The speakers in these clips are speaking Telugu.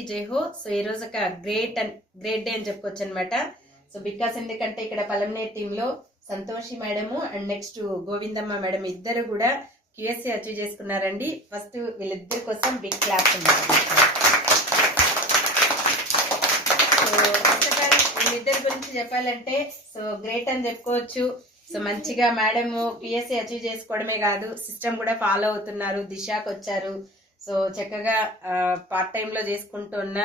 అందరికీ జై హో. సో ఈ రోజు ఒక గ్రేట్ డే అని చెప్పుకోవచ్చు అనమాట. సో బికాస్ ఎందుకంటే ఇక్కడ పలమనేర్ టీమ్ లో Santoshi madam and next Govindamma madam ఇద్దరు కూడా QSC అచీవ్ చేసుకున్నారండి. ఫస్ట్ వీళ్ళిద్దరి కోసం బిగ్ క్లాప్స్ అన్నమాట. సో ఫస్ట్ ఆఫ్ ఆల్ వీళ్ళిద్దరి గురించి చెప్పాలంటే సో గ్రేట్ అని చెప్పుకోవచ్చు. సో మంచిగా మేడం QSC అచీవ్ చేసుకోవడమే కాదు, సిస్టమ్ కూడా ఫాలో అవుతున్నారు. దిశకు వచ్చారు. సో చక్కగా పార్ట్ టైమ్ లో చేసుకుంటూ ఉన్న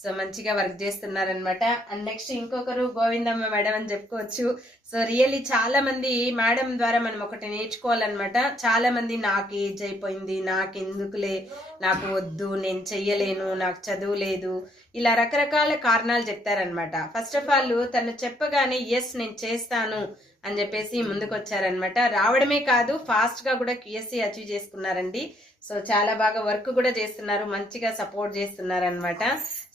సో మంచిగా వర్క్ చేస్తున్నారనమాట. అండ్ నెక్స్ట్ ఇంకొకరు గోవిందమ్మ మేడం అని చెప్పుకోవచ్చు. సో రియల్లీ చాలా మంది మేడం ద్వారా మనం ఒకటి నేర్చుకోవాలన్నమాట. చాలా మంది నాకు ఏజ్ అయిపోయింది, నాకు ఎందుకులే, నాకు వద్దు, నేను చెయ్యలేను, నాకు చదువు లేదు, ఇలా రకరకాల కారణాలు చెప్తారనమాట. ఫస్ట్ ఆఫ్ ఆల్ తను చెప్పగానే ఎస్ నేను చేస్తాను అని చెప్పేసి ముందుకు వచ్చారనమాట. రావడమే కాదు ఫాస్ట్ గా కూడా QSC అచీవ్ చేసుకున్నారండి. సో చాలా బాగా వర్క్ కూడా చేస్తున్నారు, మంచిగా సపోర్ట్ చేస్తున్నారు అనమాట.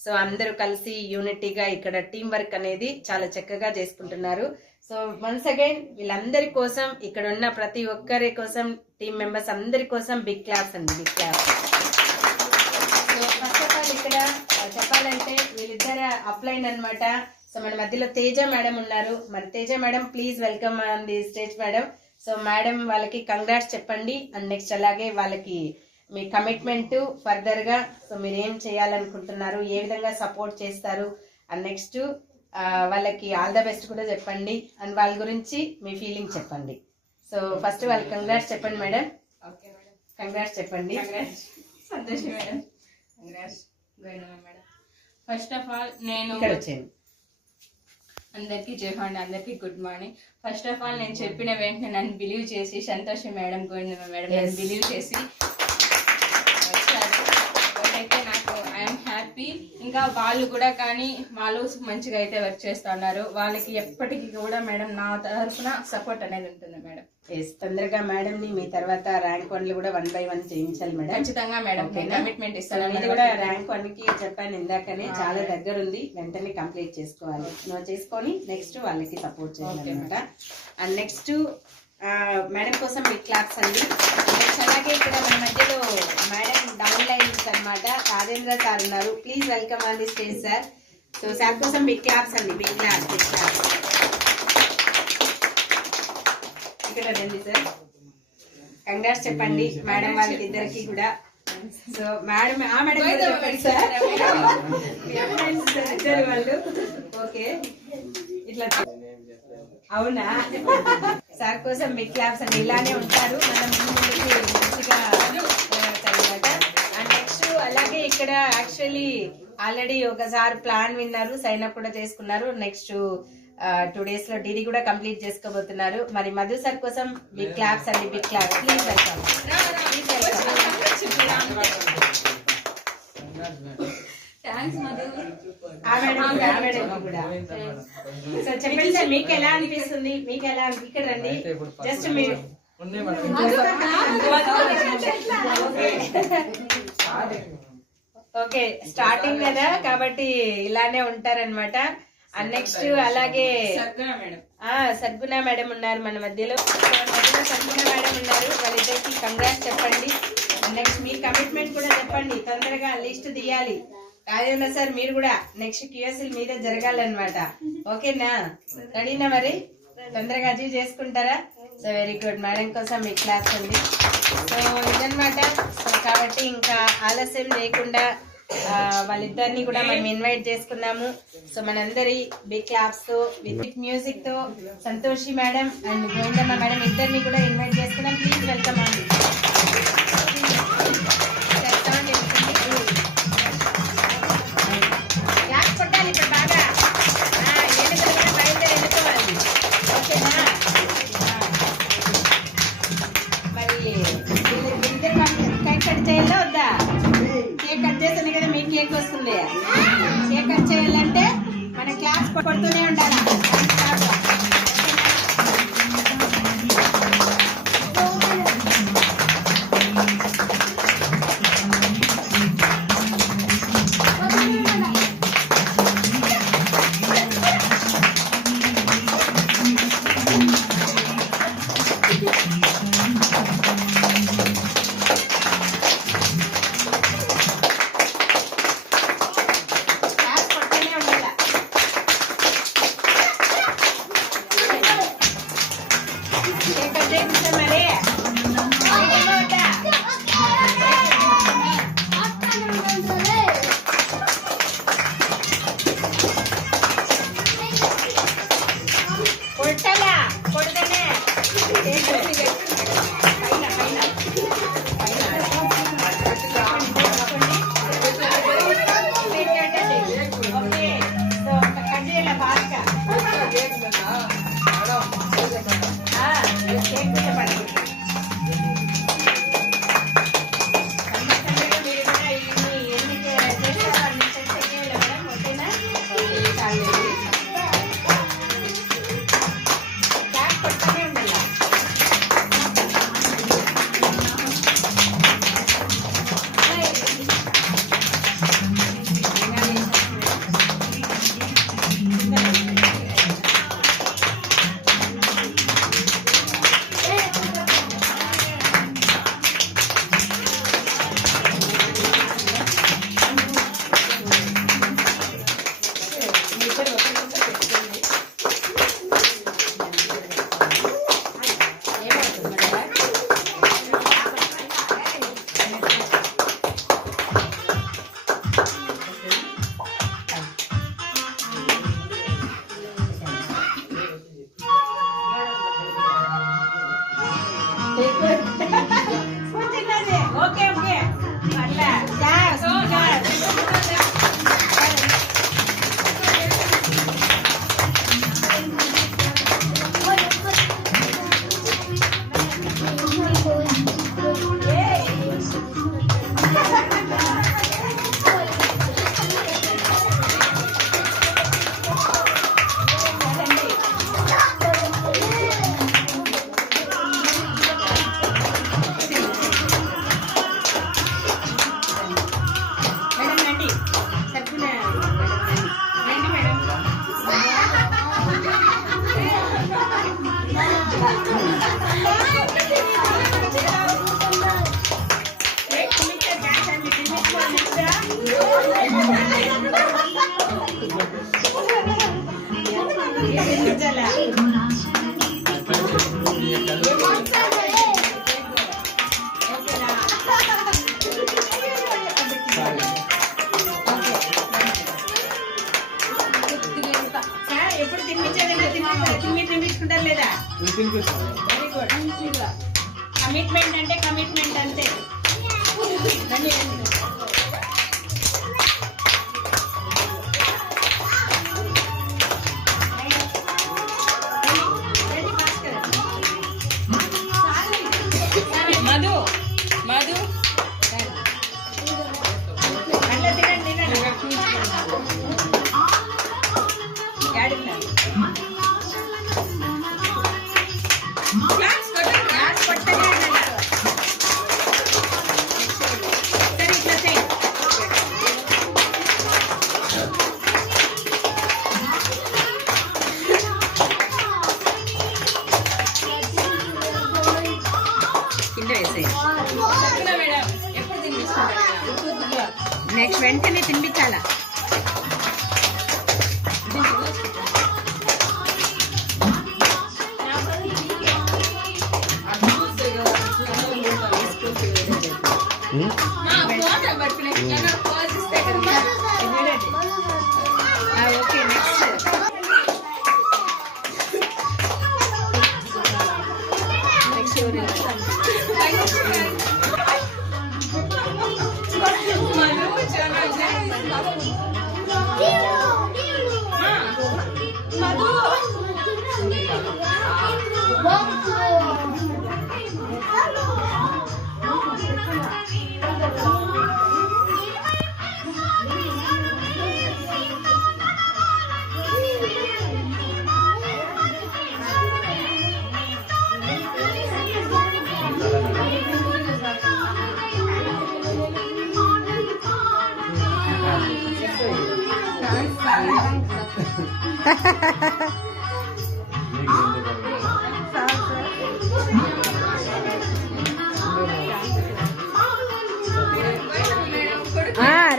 సో అందరూ కలిసి యూనిటీగా ఇక్కడ టీం వర్క్ అనేది చాలా చక్కగా చేసుకుంటున్నారు. సో వన్స్ అగైన్ వీళ్ళందరి కోసం, ఇక్కడ ఉన్న ప్రతి ఒక్కరి కోసం, టీం మెంబర్స్ అందరి కోసం బిగ్ క్లాప్స్ అండి, big claps. So first of all ఇక్కడ చెప్పాలంటే వీళ్ళిద్దరు అప్లైన్ అనమాట. సో మన మధ్యలో తేజ మేడం ఉన్నారు. మరి Teja madam please welcome on the stage madam. So madam వాళ్ళకి కంగ్రాట్స్ చెప్పండి. అండ్ నెక్స్ట్ అలాగే వాళ్ళకి మీ కమిట్మెంట్ ఫర్దర్ గా సో మీరు ఏం చేయాలనుకుంటున్నారు, ఏ విధంగా సపోర్ట్ చేస్తారు, అండ్ నెక్స్ట్ వాళ్ళకి ఆల్ ద బెస్ట్ కూడా చెప్పండి. అండ్ వాళ్ళ గురించి మీ ఫీలింగ్ చెప్పండి. సో ఫస్ట్ వాళ్ళకి కంగ్రాట్స్ చెప్పండి మేడం. ఓకే మేడం, కంగ్రాట్స్ చెప్పండి. Santoshi madam, congrats madam. First of all నేను ఇక్కడ వచ్చేయండి. అందరికీ జై హో అండి, అందరికీ good morning. First of all నేను చెప్పిన వెంటనే నన్ను బిలీవ్ చేసి సంతోషి మేడం, గోవిందమ్మ మేడం నన్ను బిలీవ్ చేసి వచ్చారు. అయితే నాకు ఐఎమ్ హ్యాపీ. ఇంకా వాళ్ళు కూడా కానీ వాళ్ళు మంచిగా అయితే వర్క్ చేస్తున్నారు. వాళ్ళకి ఎప్పటికీ కూడా మేడం నా తరఫున సపోర్ట్ అనేది ఉంటుంది మేడం. తొందరగా మేడం ని మీ తర్వాత ర్యాంక్ 1 కూడా 1 by 1 చేయించాలి మేడం. ఖచ్చితంగా మేడం, కమిట్మెంట్ ఇస్తాను. ఇది కూడా ర్యాంక్ 1 కి చెప్పాను ఇందాకనే, చాలా దగ్గర ఉంది, వెంటనే కంప్లీట్ చేసుకోవాలి. నువ్వు చేసుకొని నెక్స్ట్ వాళ్ళకి సపోర్ట్ చేయాలి అనమాట. అండ్ నెక్స్ట్ మేడం కోసం బిగ్ క్లాప్స్ అండి. నెక్స్ట్ అలాగే ఇక్కడ మన మధ్యలో మేడం డౌన్ లైన్స్ అనమాట, రాజేంద్ర సార్ ఉన్నారు. Please welcome on the stage sir. So sir కోసం బిగ్ క్లాప్స్ అండి, బిగ్ క్లాప్స్, బిగ్ క్లాప్స్. ఇక్కడ రండి సార్, కంగ్రాట్స్ చెప్పండి మేడం వాళ్ళకి ఇద్దరికి కూడా. సో మేడం ఆ మేడం చెప్పండి సార్, ఇద్దరు వాళ్ళు. ఓకే ఇట్లా అవునా, సార్ కోసం బిగ్ క్లాప్స్ అండి. ఇలానే ఉంటారు మనం ముందుకి మంచిగా అనమాట. అండ్ నెక్స్ట్ అలాగే ఇక్కడ యాక్చువల్లీ ఆల్రెడీ ఒకసారి ప్లాన్ విన్నారు, సైన్ అప్ కూడా చేసుకున్నారు. నెక్స్ట్ 2 days లో DD కూడా కంప్లీట్ చేసుకోబోతున్నారు. మరి మధు సార్ కోసం బిగ్ క్లాప్స్ అండి, big claps. Please welcome. So చెప్పండి సార్, మీకు ఎలా అనిపిస్తుంది, మీకు ఎలా ఇక్కడ రండి జస్ట్ మీరు. ఓకే స్టార్టింగ్ కదా కాబట్టి ఇలానే ఉంటారనమాట. అండ్ నెక్స్ట్ అలాగే సద్గుణ మేడం ఉన్నారు మన మధ్యలో. సద్గుణ మేడం ఉన్నారు, వాళ్ళిద్దరికి కంగ్రాట్స్ చెప్పండి. నెక్స్ట్ మీ కమిట్మెంట్ కూడా చెప్పండి, తొందరగా లిస్ట్ తీయాలి. రాజేంద్ర సార్ మీరు కూడా నెక్స్ట్ QSC మీద జరగాలన్నమాట. ఓకేనా, రెడీనా? మరి తొందరగా అచీవ్ చేసుకుంటారా? సో వెరీ గుడ్, మేడం కోసం మీ క్లాస్ ఉంది. సో ఇదనమాట. సో కాబట్టి ఇంకా ఆలస్యం లేకుండా వాళ్ళిద్దరిని కూడా మనం ఇన్వైట్ చేసుకున్నాము. సో మనందరి బిగ్ క్లాప్స్ తో విత్ మ్యూజిక్ తో Santoshi madam and Govindamma madam ఇద్దరిని కూడా ఇన్వైట్ చేసుకున్నాం. ప్లీజ్ వెల్కమ్ అండి. క్లాప్స్ కొట్టాలి ఇప్పుడు బాగా, బయలుదేరి వెళ్ళిపోవాలి. ఓకేనా? మరి ఇద్దరు కేక్ కట్ చేయాలా వద్దా? కేక్ కట్ చేస్తేనే కదా మీకు కేక్ వస్తుంది. కేక్ కట్ చేయాలంటే మన క్లాస్ కొడుతూనే ఉండాలి. అదే కూర్చో మరి. కొట్టాలా కొడతానే పైన పైన ఓకే సో కట్ చేయాలి బాగా కేక్ మీద పడుతుంది. ఓకే ఓకే అట్లా ఎప్పుడు తినిపించుకుంటారు లేదా? Very good. కమిట్మెంట్ అంటే కమిట్మెంట్ అంతే. మధు మధు అట్లా తినండి తినండి. మేడం ఎప్పుడు తినిపిస్తున్నారు? నెక్స్ట్ వెంటనే తినిపించాలా? ఓకే నెక్స్ట్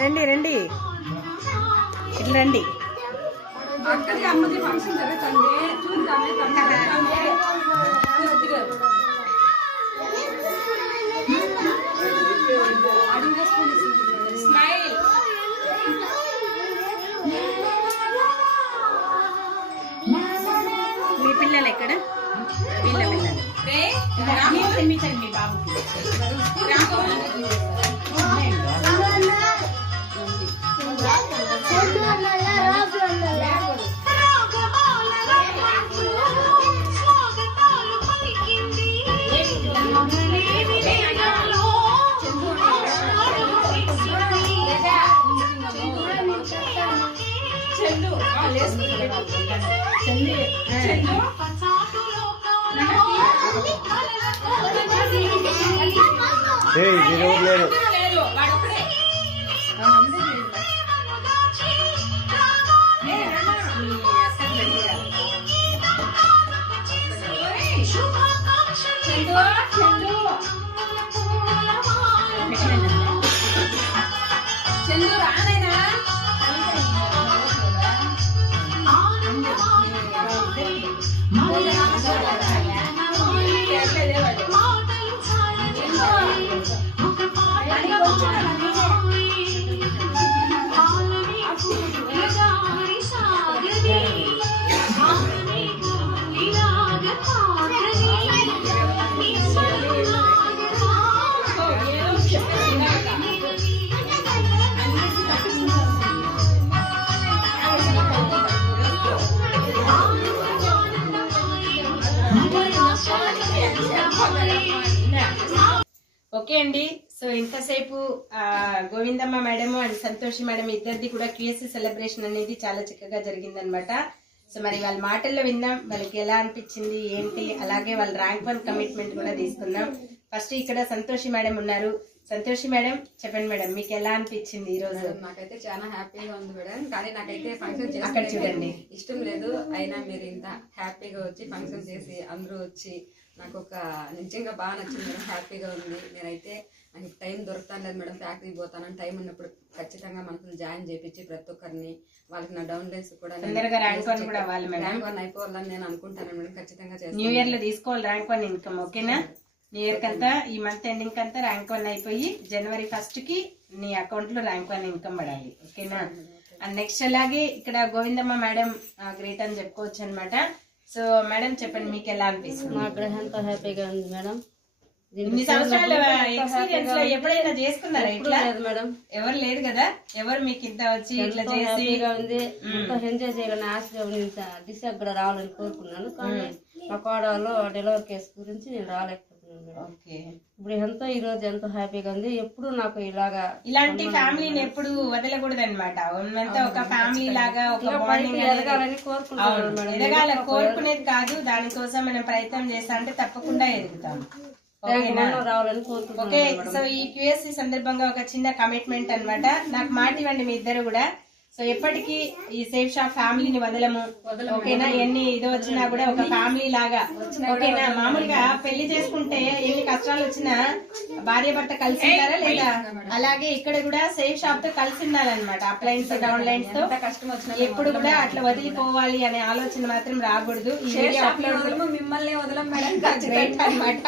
రండి రండి ఇట్లా రండి. అక్కడికి అమ్మది ఫంక్షన్ జరుగుతుంది చూద్దామే. తినిపించండి మీ బాబుకి. ఓకే అండి. సో ఇంతసేపు Govindamma madam and Santoshi madam ఇద్దరిది కూడా QSC సెలబ్రేషన్ అనేది చాలా చక్కగా జరిగిందనమాట. సో మరి వాళ్ళ మాటల్లో విందాం, వాళ్ళకి ఎలా అనిపించింది ఏంటి, అలాగే వాళ్ళ ర్యాంక్ 1 కమిట్మెంట్ కూడా తీసుకుందాం. ఫస్ట్ ఇక్కడ సంతోషి మేడం ఉన్నారు. సంతోషి మేడం చెప్పండి మేడం, మీకు ఎలా అనిపించింది ఈ రోజు? నాకైతే చాలా హ్యాపీగా ఉంది మేడం. కానీ నాకైతే ఫంక్షన్ అక్కడ చూడండి ఇష్టం లేదు. అయినా మీరు ఇంత హ్యాపీగా వచ్చి ఫంక్షన్ చేసి అందరూ వచ్చి నాకు ఒక నిజంగా బాగా నచ్చింది మేడం. హ్యాపీగా ఉంది. నేనైతే నాకు టైం దొరుకుతాను లేదు మేడం, ఫ్యాక్టరీకి పోతానని. టైం ఉన్నప్పుడు ఖచ్చితంగా మనకు జాయిన్ చేయించి ప్రతి ఒక్కరిని వాళ్ళకి నా డౌన్ లైన్స్ కూడా ర్యాంక్ 1 అయిపోవాలని నేను అనుకుంటాను మేడం. ఖచ్చితంగా చేస్తాను. న్యూ ఇయర్ లో తీసుకోవాలి ర్యాంక్ 1 ఇన్కమ్. ఓకేనా? న్యూ ఇయర్ కంతా ఈ మంత్ ఎండింగ్ కంతా ర్యాంక్ 1 అయిపోయి January 1st కి నీ అకౌంట్ లో ర్యాంక్ 1 ఇన్కమ్ పడాలి. ఓకేనా? అండ్ నెక్స్ట్ అలాగే ఇక్కడ గోవిందమ్మ మేడం గ్రేట్ అని చెప్పుకోవచ్చు అనమాట. సో మేడం చెప్పండి, మీకు ఎలా అనిపిస్తుంది? మా గ్రహంతో హ్యాపీగా ఉంది మేడం. ఇన్ని సంవత్సరాలు ఎక్స్పీరియన్స్ లో ఎప్పుడైనా చేసుకున్నారా ఇట్లా? మేడం ఎవరు లేదు కదా, ఎవరు మీకు ఇంత వచ్చి ఇట్లా చేసి హ్యాపీగా ఉంది. ఎంతో ఎంజాయ్ చేయాలని ఆశగా ఉంది. దిశకు కూడా రావాలని కోరుకున్నాను. కానీ మా కోడలో డెలివరీ కేసు గురించి నేను రాలేకపోతున్నాను మేడం. ఓకే. ఇప్పుడు ఎంతో ఈ రోజు ఎంతో హ్యాపీగా ఉంది. ఎప్పుడు నాకు ఇలాంటి ఫ్యామిలీని ఎప్పుడు వదలకూడదు అనమాట. ఉన్నంత ఒక ఫ్యామిలీ లాగా ఒక బాండింగ్ ఎదగాలని కోరుకుంటున్నాను మేడం. ఎదగాల కోరుకునేది కాదు, దానికోసం మనం ప్రయత్నం చేస్తా అంటే తప్పకుండా ఎదుగుతాం. రావాలని కోరుకుంటున్నాను. ఓకే. సో ఈ QSC సందర్భంగా ఒక చిన్న కమిట్మెంట్ అన్నమాట. నాకు మాట ఇవ్వండి మీ ఇద్దరు కూడా. సో ఎప్పటికీ ఈ సేఫ్ షాప్ ఫ్యామిలీని వదలము. ఓకేనా? ఎన్ని ఇది వచ్చినా కూడా ఒక ఫ్యామిలీ లాగా. ఓకేనా? మామూలుగా పెళ్లి చేసుకుంటే ఎన్ని కష్టాలు వచ్చినా భార్య భర్త కలిసి ఉంటారా లేదా? అలాగే ఇక్కడ కూడా సేఫ్ షాప్ తో కలిసి ఉండాలన్నమాట. అప్లైన్స్ డౌన్ లైన్స్ తో కష్టం వచ్చిన ఎప్పుడు కూడా అట్లా వదిలిపోవాలి అనే ఆలోచన మాత్రం రాకూడదు. ఈ వీడియో అప్లోడ్ మిమ్మల్ని వదలం మేడం అనమాట.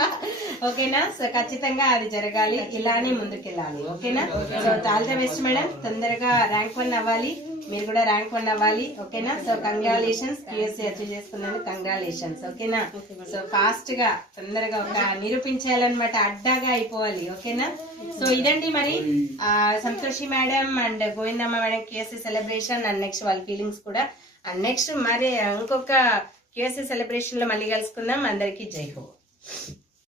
ఓకేనా? సో ఖచ్చితంగా అది జరగాలి, ఇలానే ముందుకెళ్ళాలి. ఓకేనా? So all the best madam. తొందరగా ర్యాంక్ 1 అవ్వాలి, మీరు కూడా ర్యాంక్ 1 అవ్వాలి. ఓకేనా? సో కంగ్రాచులేషన్స్, QSC అచీవ్ చేసుకున్నందుకు కంగ్రాచులేషన్స్. ఓకేనా? సో ఫాస్ట్ గా తొందరగా ఒక నిరూపించాలన్నమాట, అడ్డాగా అయిపోవాలి. ఓకేనా? సో ఇదండి మరి Santoshi madam and Govindamma madam QSC celebration and next వాళ్ళ ఫీలింగ్స్ కూడా. అండ్ నెక్స్ట్ మరి ఇంకొక QSC సెలబ్రేషన్ లో మళ్ళీ కలుసుకుందాం. అందరికీ జై హో.